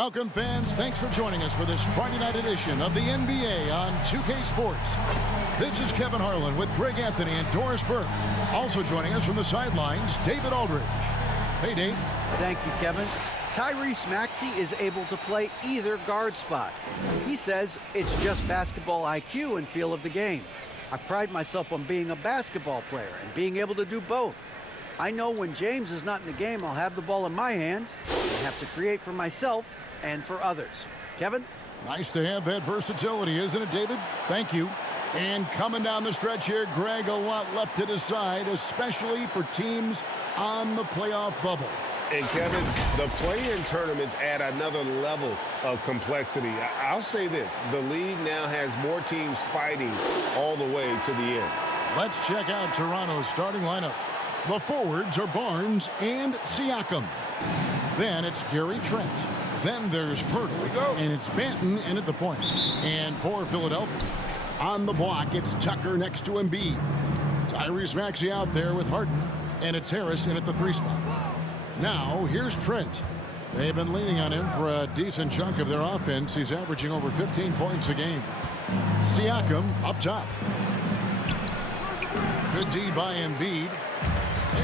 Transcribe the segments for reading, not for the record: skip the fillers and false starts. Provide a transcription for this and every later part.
Welcome, fans. Thanks for joining us for this Friday night edition of the NBA on 2K Sports. This is Kevin Harlan with Greg Anthony and Doris Burke. Also joining us from the sidelines, David Aldridge. Hey, Dave. Thank you, Kevin. Tyrese Maxey is able to play either guard spot. He says it's just basketball IQ and feel of the game. I pride myself on being a basketball player and being able to do both. I know when James is not in the game, I'll have the ball in my hands and have to create for myself and for others. Kevin? Nice to have that versatility, isn't it, David? Thank you. And coming down the stretch here, Greg, a lot left to decide, especially for teams on the playoff bubble. And, Kevin, the play-in tournaments add another level of complexity. I'll say this. The league now has more teams fighting all the way to the end. Let's check out Toronto's starting lineup. The forwards are Barnes and Siakam. Then it's Gary Trent. Then there's Pirtle. And it's Banton in at the point. And for Philadelphia, on the block, it's Tucker next to Embiid. Tyrese Maxey out there with Harden. And it's Harris in at the 3 spot. Now, here's Trent. They've been leaning on him for a decent chunk of their offense. He's averaging over 15 points a game. Siakam up top. Good D by Embiid.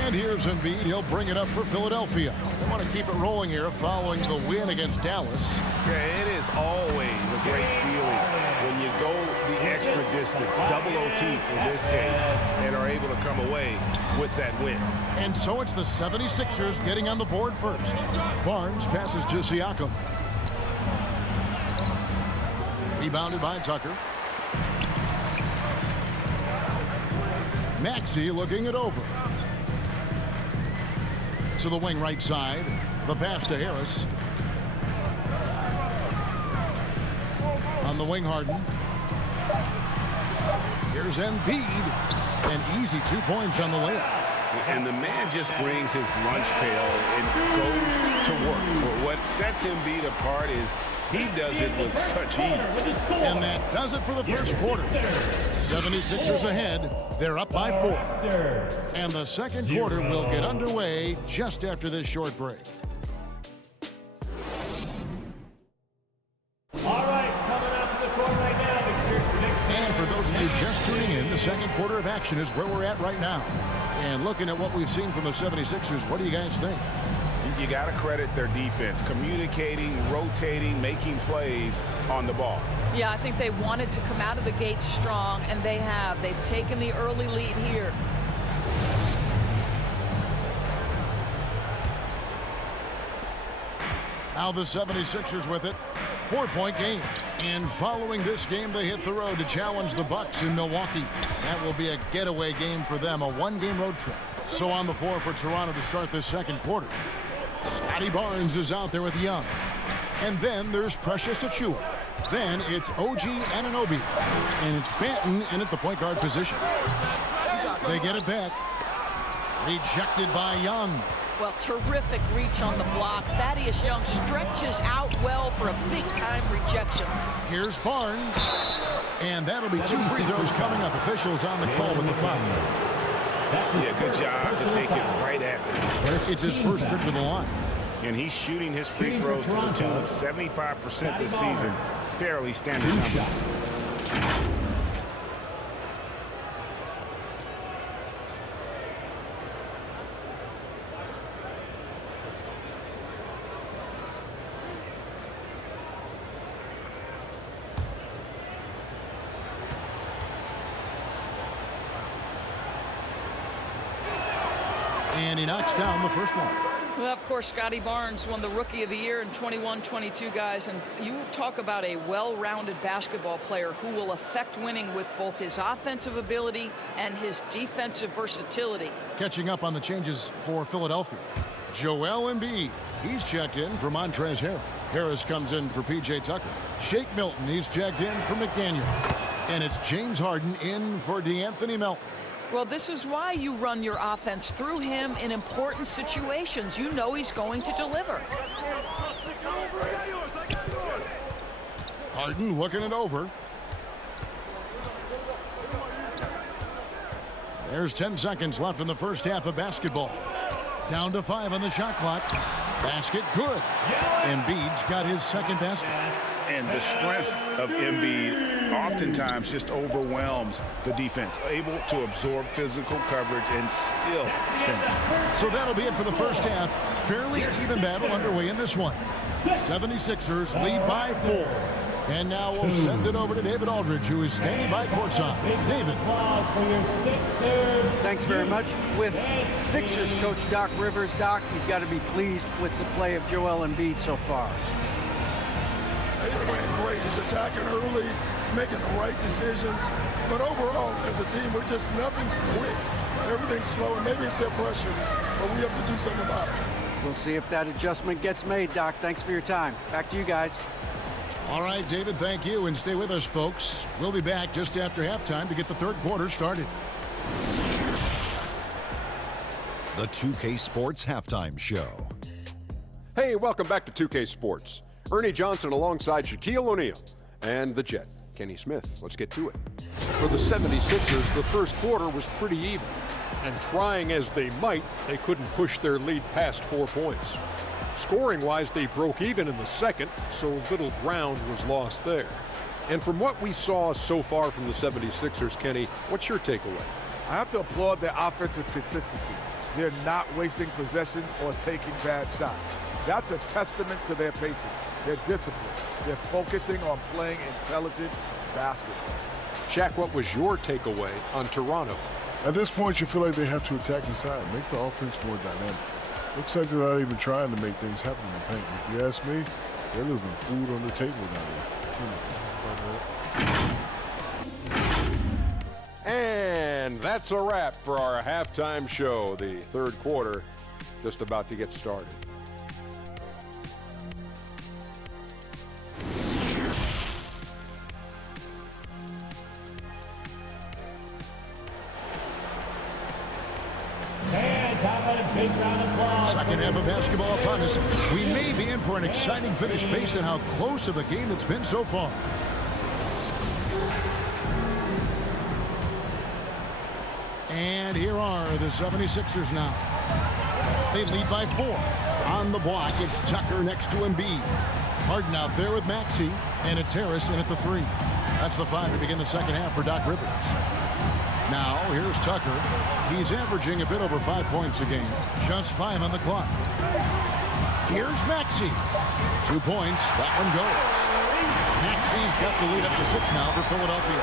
And here's Embiid. He'll bring it up for Philadelphia. They want to keep it rolling here following the win against Dallas. Yeah, it is always a great feeling when you go the extra distance, double OT in this case, and are able to come away with that win. And so it's the 76ers getting on the board first. Barnes passes to Siakam. Rebounded by Tucker. Maxey looking it over. To the wing right side. The pass to Harris. On the wing, Harden. Here's Embiid. And easy 2 points on the layup. And the man just brings his lunch pail and goes to work. But what sets Embiid apart is he does it with such ease. And that does it for the first quarter. 76ers ahead. They're up by 4. And the second quarter will get underway just after this short break. And for those of you just tuning in, the second quarter of action is where we're at right now. And looking at what we've seen from the 76ers, what do you guys think? You got to credit their defense, communicating, rotating, making plays on the ball. Yeah, I think they wanted to come out of the gate strong, and they have. They've taken the early lead here. Now the 76ers with it. 4-point game. And following this game, they hit the road to challenge the Bucks in Milwaukee. That will be a getaway game for them, a 1-game road trip. So on the floor for Toronto to start this second quarter. Scotty Barnes is out there with Young. And then there's Precious Achiuwa. Then it's OG Anunoby. And it's Banton in at the point guard position. They get it back. Rejected by Young. Well, terrific reach on the block. Thaddeus Young stretches out well for a big-time rejection. Here's Barnes. And that'll be 2 free throws coming up. Officials on the call with the foul. Yeah, good job to take it right at them. It's his first trip to the line. And he's shooting his free throws to the tune of 75% this season. Fairly standard number. And he knocks down the first one. Well, of course, Scotty Barnes won the Rookie of the Year in 21-22, guys. And you talk about a well-rounded basketball player who will affect winning with both his offensive ability and his defensive versatility. Catching up on the changes for Philadelphia. Joel Embiid. He's checked in for Montrezl Harrell. Harris comes in for P.J. Tucker. Shake Milton. He's checked in for McDaniels. And it's James Harden in for DeAnthony Melton. Well, this is why you run your offense through him in important situations. You know he's going to deliver. Harden looking it over. There's 10 seconds left in the first half of basketball. Down to 5 on the shot clock. Basket good. Embiid's got his second basket. And the strength of Embiid oftentimes just overwhelms the defense, able to absorb physical coverage and still finish. So that'll be it for the first half. Fairly even battle underway in this one. 76ers lead by 4. And now we'll send it over to David Aldridge, who is standing by courtside. David. Thanks very much. With Sixers coach Doc Rivers, Doc, you've got to be pleased with the play of Joel Embiid so far. He's playing great. He's attacking early. He's making the right decisions. But overall, as a team, nothing's quick. Everything's slow, and maybe it's their pressure, but we have to do something about it. We'll see if that adjustment gets made, Doc. Thanks for your time. Back to you guys. All right, David, thank you. And stay with us, folks. We'll be back just after halftime to get the third quarter started. The 2K Sports Halftime Show. Hey, welcome back to 2K Sports. Ernie Johnson alongside Shaquille O'Neal and the Jet, Kenny Smith. Let's get to it. For the 76ers, the first quarter was pretty even. And trying as they might, they couldn't push their lead past 4 points. Scoring-wise, they broke even in the second, so little ground was lost there. And from what we saw so far from the 76ers, Kenny, what's your takeaway? I have to applaud their offensive consistency. They're not wasting possessions or taking bad shots. That's a testament to their patience, their discipline. They're focusing on playing intelligent basketball. Shaq, what was your takeaway on Toronto? At this point, you feel like they have to attack inside, make the offense more dynamic. Looks like they're not even trying to make things happen in the paint. If you ask me, they're leaving food on the table down there. And that's a wrap for our halftime show. The third quarter just about to get started. Second half of basketball upon us. We may be in for an exciting finish based on how close of a game it's been so far. And here are the 76ers now. They lead by 4. On the block, it's Tucker next to Embiid. Harden out there with Maxey, and it's Harris in at the 3. That's the 5 to begin the second half for Doc Rivers. Now, here's Tucker. He's averaging a bit over 5 points a game. Just 5 on the clock. Here's Maxey. 2 points. That one goes. Maxey's got the lead up to 6 now for Philadelphia.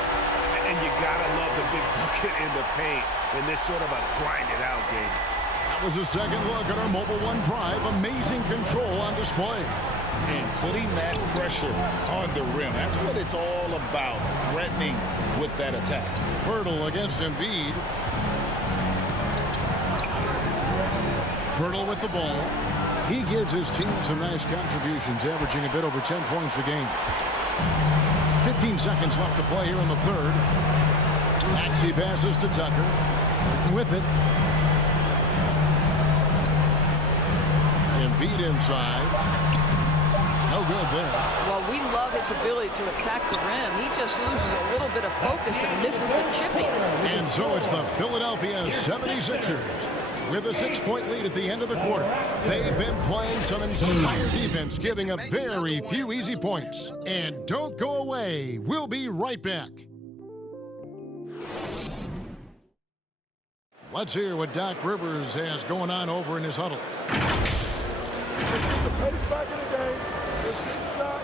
And you gotta love the big bucket in the paint in this sort of a grind-it-out game. That was a second look at our Mobile One drive. Amazing control on display. And putting that pressure on the rim, that's what it's all about, threatening with that attack. Pirtle against Embiid. Pirtle with the ball. He gives his team some nice contributions, averaging a bit over 10 points a game. 15 seconds left to play here in the third. Maxey passes to Tucker. With it. Embiid inside. No good there. Well, we love his ability to attack the rim. He just loses a little bit of focus and misses the chipping. And so it's the Philadelphia 76ers with a 6-point lead at the end of the quarter. They've been playing some inspired defense, giving up very few easy points. And don't go away. We'll be right back. Let's hear what Doc Rivers has going on over in his huddle. The pace back in the game. Let's stop.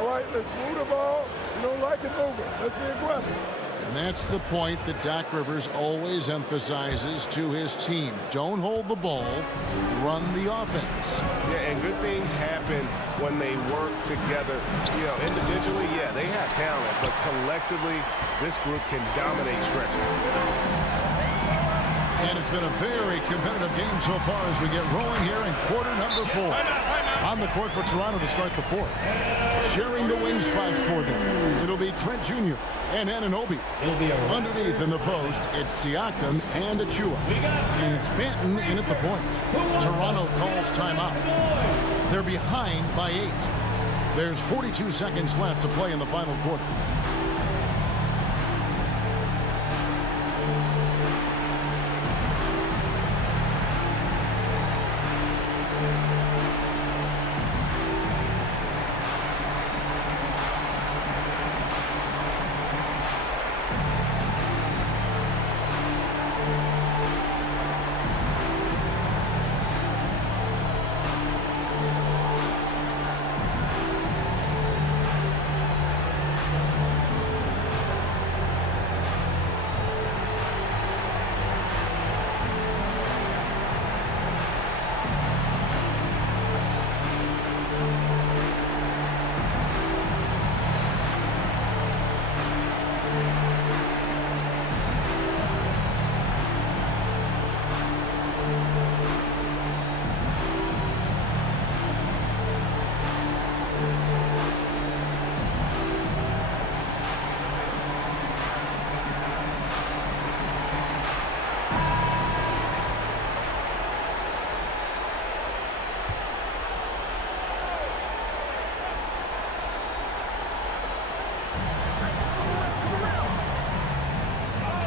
All right, let's move the ball. You don't like it, move it. Let's be aggressive. And that's the point that Doc Rivers always emphasizes to his team. Don't hold the ball, run the offense. Yeah, and good things happen when they work together. You know, individually, yeah, they have talent, but collectively, this group can dominate stretches. And it's been a very competitive game so far as we get rolling here in quarter number 4. On the court for Toronto to start the fourth. Sharing the wing spots for them. It'll be Trent Jr. and Anunoby. Underneath in the post, it's Siakam and Achua. And it's Benton in at the point. Toronto calls timeout. They're behind by 8. There's 42 seconds left to play in the final quarter.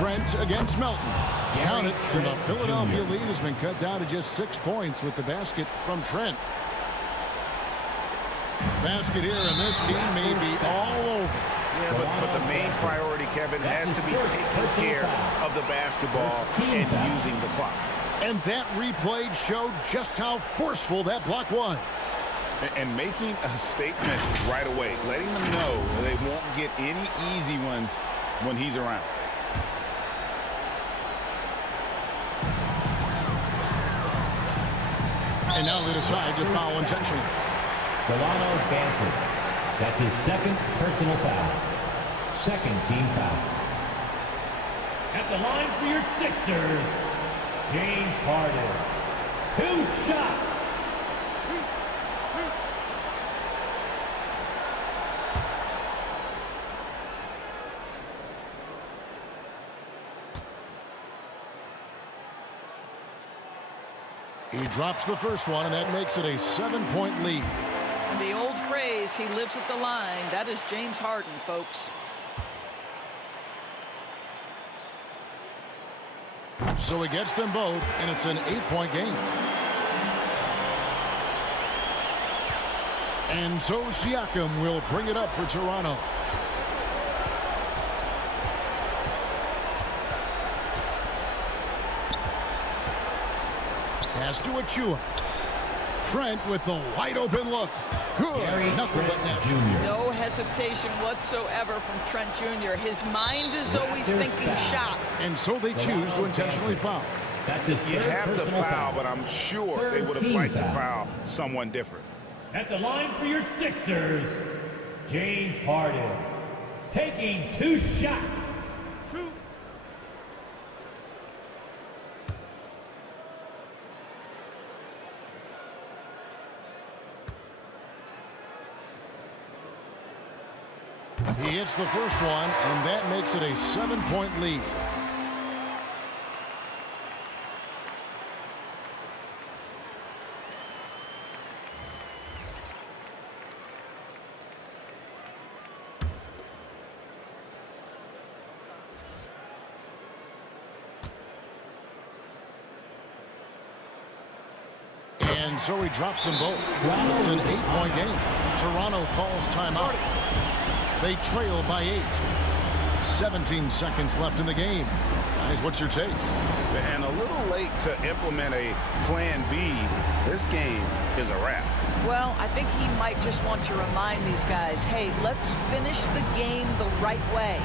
Trent against Melton. Count it, and the Philadelphia lead has been cut down to just 6 points with the basket from Trent. Basket here, and this game may be all over. Yeah, but the main priority, Kevin, has to be taking care of the basketball and using the clock. And that replay showed just how forceful that block was. And making a statement right away, letting them know they won't get any easy ones when he's around. And now they decide to foul intentionally. Delano Banton. That's his second personal foul. Second team foul. At the line for your Sixers, James Harden. 2 shots. He drops the first one, and that makes it a 7-point lead. The old phrase, he lives at the line, that is James Harden, folks. So he gets them both, and it's an 8-point game. And so Siakam will bring it up for Toronto. Pass to Achua. Trent with the wide open look. Good. Nothing but net. No hesitation whatsoever from Trent Jr. His mind is always thinking shot. And so they choose to intentionally foul. You have to foul, but I'm sure they would have liked to foul someone different. At the line for your Sixers, James Harden. Taking 2 shots. He hits the first one, and that makes it a 7-point lead. And so he drops them both. It's an 8-point game. Toronto calls timeout. They trail by 8. 17 seconds left in the game. Guys, what's your take? And a little late to implement a plan B. This game is a wrap. Well, I think he might just want to remind these guys, hey, let's finish the game the right way.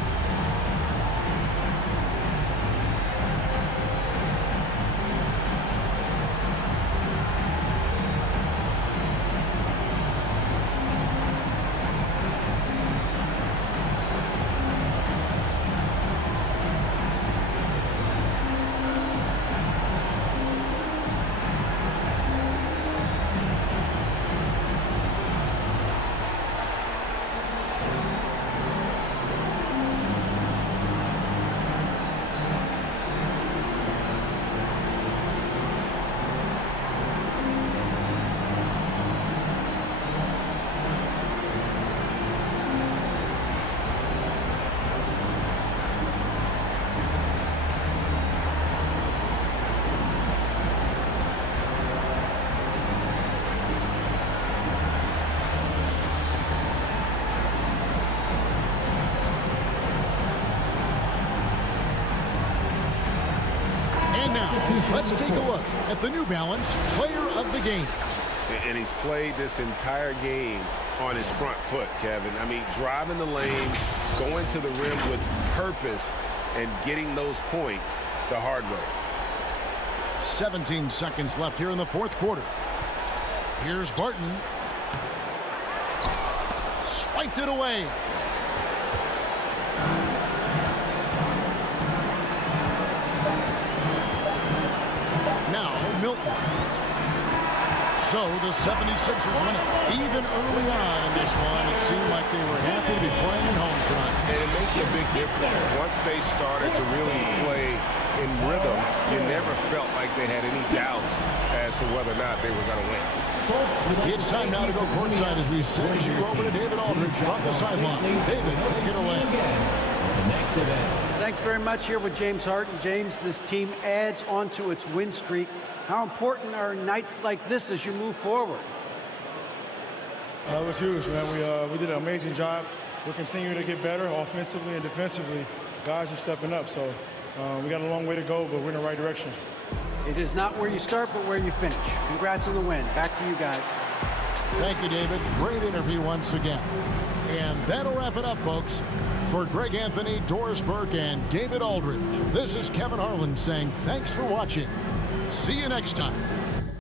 Let's take a look at the New Balance Player of the Game. And he's played this entire game on his front foot, Kevin. I mean, driving the lane, going to the rim with purpose, and getting those points the hard way. 17 seconds left here in the fourth quarter. Here's Barton. Swiped it away. Now Milton. So the 76ers win it. Even early on in this one, it seemed like they were happy to be playing at home tonight. And it makes a big difference. Once they started to really play in rhythm, you never felt like they had any doubts as to whether or not they were going to win. It's time now to go courtside as we send you over to David Aldridge from the sideline. David, take it away. at the next event. Thanks very much. Here with James Harden. James, this team adds onto its win streak. How important are nights like this as you move forward? It was huge, man. We did an amazing job. We're continuing to get better offensively and defensively. Guys are stepping up, so we got a long way to go, but we're in the right direction. It is not where you start, but where you finish. Congrats on the win. Back to you guys. Thank you, David. Great interview once again. And that'll wrap it up, folks. For Greg Anthony, Doris Burke, and David Aldridge, this is Kevin Harlan saying thanks for watching. See you next time.